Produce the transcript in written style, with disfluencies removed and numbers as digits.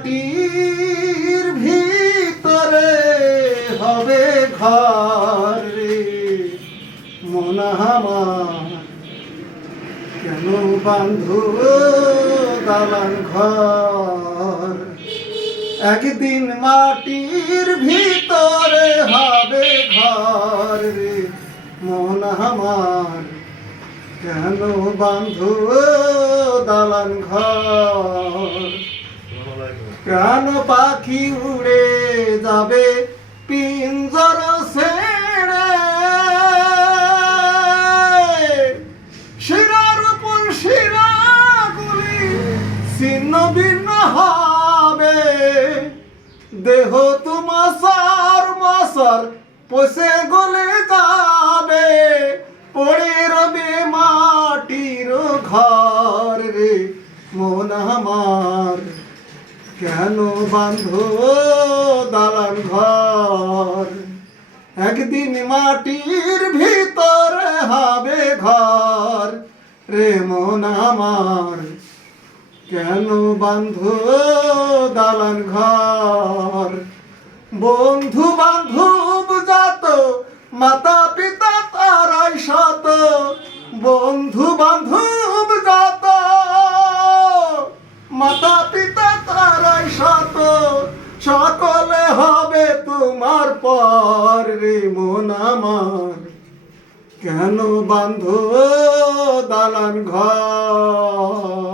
মাটির ভিতরে হবে ঘর রে মন আমার কেন বাঁধো দালান ঘর একদিন মাটির ভিতরে হবে ঘর রে মন আমার কেন বাঁধো দালান ঘর কেন পাখি উড়ে যাবে পিঞ্জর ছেড়ে শিরার উপর শিরাগুলি ছিন্ন ভিন্ন হবে দেহ তোমার মশার পচে গলে যাবে পড়ে রবে মাটির ঘর রে মন আমার কেন বাঁধো দালান ঘর একদিন মাটির ভিতরে হবে ঘর রে মন আমার কেন বাঁধো দালান ঘর বন্ধু বান্ধব যত মাতা পিতা তারাই শত বন্ধু বান্ধব যত মাতা পিতা তারাই শত সকলে হবে তোমার পর রে মন আমার কেন বাঁধো দালান ঘর।